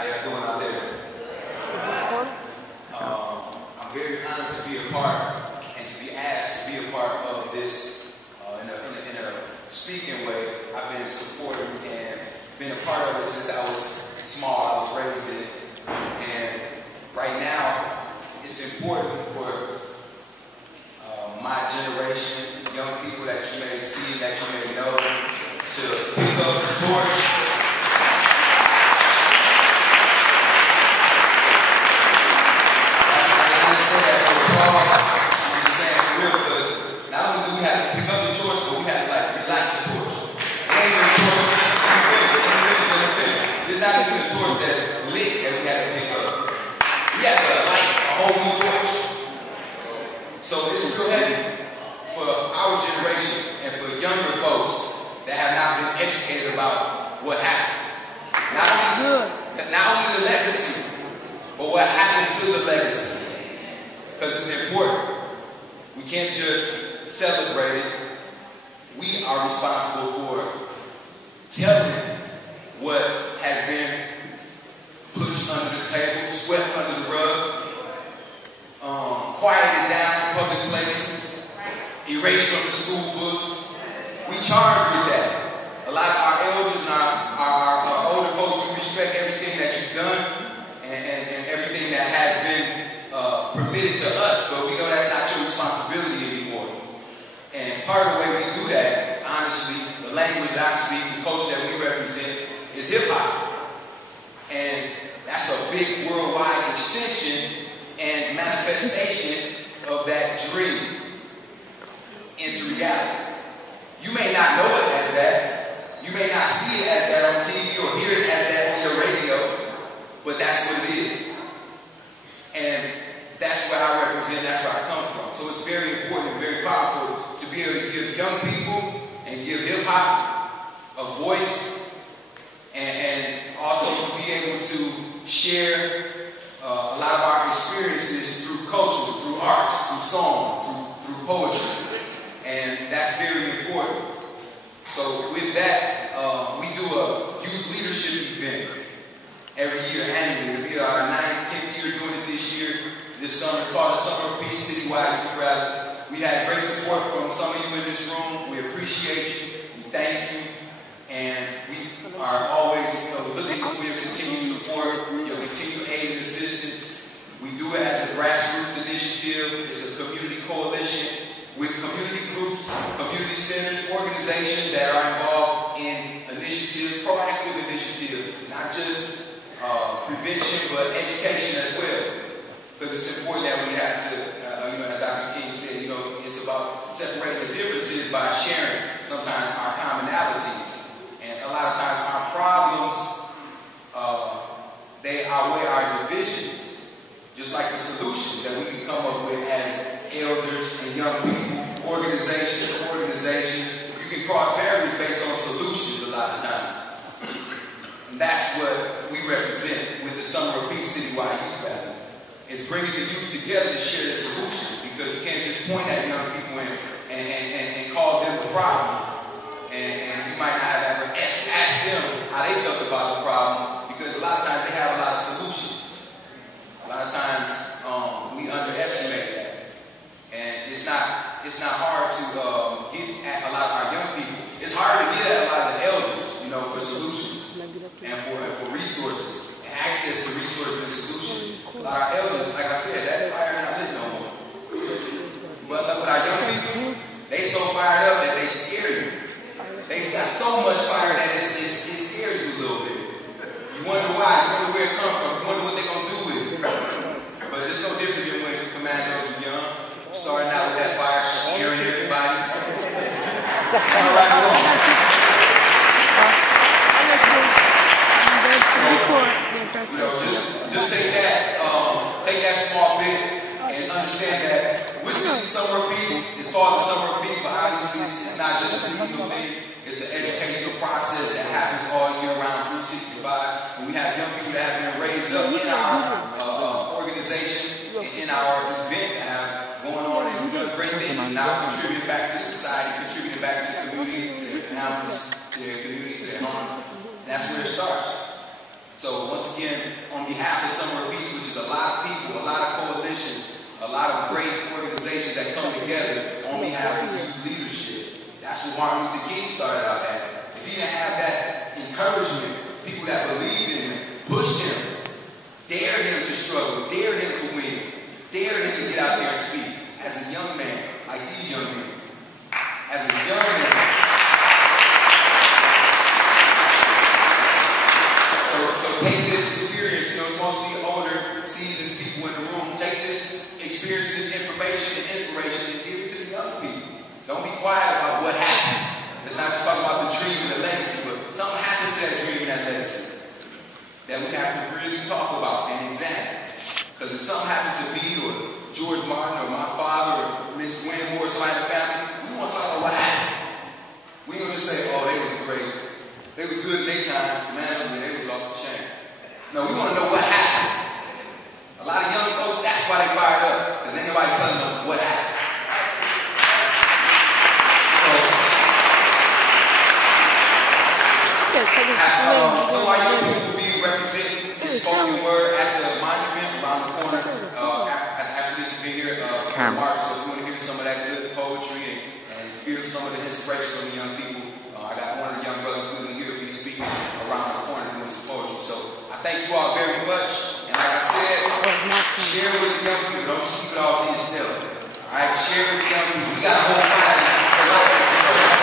How y'all doing out there? I'm very honored to be a part and to be asked to be a part of this in a speaking way. I've been supporting and been a part of it since I was small. I was raised in it. And right now, it's important for my generation, young people that you may see, that you may know, to pick up the torch. It's not even a torch that's lit that we have to pick up. We have to light a whole new torch. So it's real heavy for our generation and for younger folks that have not been educated about what happened. Not only the legacy, but what happened to the legacy. Because it's important. We can't just celebrate it. We are responsible for telling what has been pushed under the table, swept under the rug, quieted down in public places, erased from the school books. We charge with that. A lot of our elders and our older folks, we respect everything that you've done and everything that has been permitted to us, but we know that's not your responsibility anymore. And part of the way we do that, honestly, the language I speak, the culture that we represent, is hip-hop. And that's a big worldwide extension and manifestation of that dream into reality. You may not know it as that. You may not see it as that on TV or hear it as that on your radio, but that's what it is. And that's where I represent, that's where I come from. So it's very important, very powerful to be able to give young people and give hip-hop a voice, and also be able to share a lot of our experiences through culture, through arts, through song, through poetry. And that's very important. So with that, we do a youth leadership event every year, annually. It'll be our 9th, 10th year doing it this year. This summer, it's called the Summer of Peace Citywide Youth Rally. We had great support from some of you in this room. We appreciate you. We thank you. And we are always looking for your continued support, your continued aid and assistance. We do it as a grassroots initiative. It's a community coalition with community groups, community centers, organizations that are involved in initiatives, proactive initiatives, not just prevention, but education as well. Because it's important that we have to, as Dr. King said, it's about separating the differences by sharing sometimes our commonalities. And a lot of times our problems, they outweigh our divisions, just like the solutions that we can come up with as elders and young people, organizations to organizations. You can cross barriers based on solutions a lot of times. And that's what we represent with the Summer of Peace Citywide Youth Rally. It's bringing the youth together to share their solutions, because you can't just point at young people and call them the problem. And you might not have ever asked them how they felt about the problem, because a lot of times they have a lot of solutions. A lot of times we underestimate that. And it's not hard to get at a lot of our young people. It's hard to get at a lot of the elders, for solutions and for resources and access to resources and solutions. A lot of our elders, like I said, that fire not lit no more. But with our young people, they so fired up that they scare you. They got so much fire that it scares you a little bit. You wonder why, you wonder where it comes from, you wonder what they're going to do with it. But it's no different than when Commandoes were young, starting out with that fire, scaring everybody. All right, just take that small bit and understand that with the Summer of Peace, it's called the Summer of Peace, but obviously it's not just a seasonal thing. It's an educational process that happens all year round, 365. And we have young people that have been raised up in our organization, in our event that have going on and doing great things, and now contributing back to society, contributing back to the community, to their families, to their communities, to their home. And that's where it starts. So once again, again, on behalf of Summer of Peace, which is a lot of people, a lot of coalitions, a lot of great organizations that come together on behalf of youth leadership. That's what Martin Luther King started out at. If he didn't have that encouragement, people that believed in him, pushed him, dared him to struggle, dared him to win, dared him to get out there and speak. As a young man, like these young men, as a young man. So take this experience, it's mostly older, seasoned people in the room. Take this experience, this information and inspiration and give it to the young people. Don't be quiet about what happened. Let's not just talk about the dream and the legacy, but something happened to that dream and that legacy that we have to really talk about and examine. Because if something happened to me or George Martin or my father or Miss Gwen Moore or somebody in the family, we want to talk about what happened. We don't just say, oh, they was great. They was good in their times, man, they was off the chain. No, we want to know what happened. A lot of young folks, that's why they fired up, because ain't nobody telling them what happened. So our young people will be representing in spoken word at the monument around the corner after this event here for March. So if you want to hear some of that good poetry and feel some of the inspiration from the young people, I got one of the young brothers who here to be speaking around the corner doing some poetry. So I thank you all very much. And like I said, share with the young people. Don't keep it all to yourself. All right, share with the young people. We got a whole fight for life and control.